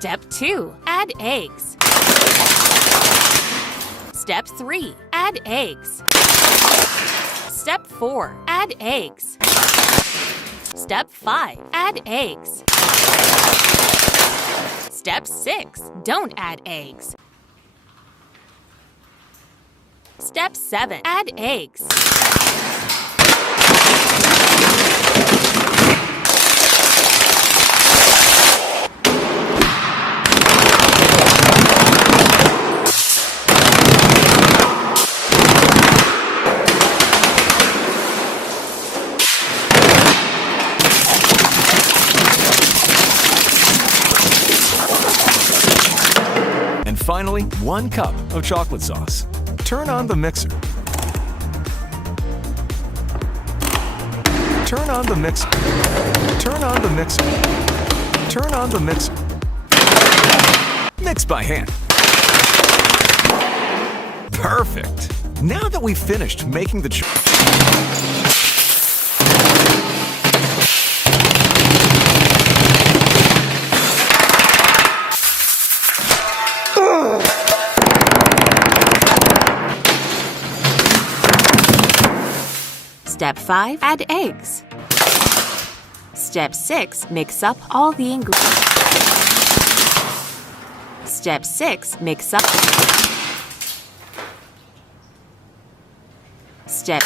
Step 2. Add eggs. Step 3. Add eggs. Step 4. Add eggs. Step 5. Add eggs. Step 6. Don't add eggs. Step 7. Add eggs. And finally, 1 cup of chocolate sauce. Turn on the mixer. Turn on the mixer. Turn on the mixer. Turn on the mixer. Mix by hand. Perfect. Now that we've finished making the Step 5. Add eggs. Step 6. Mix up all the ingredients. Step 6. Mix up. Step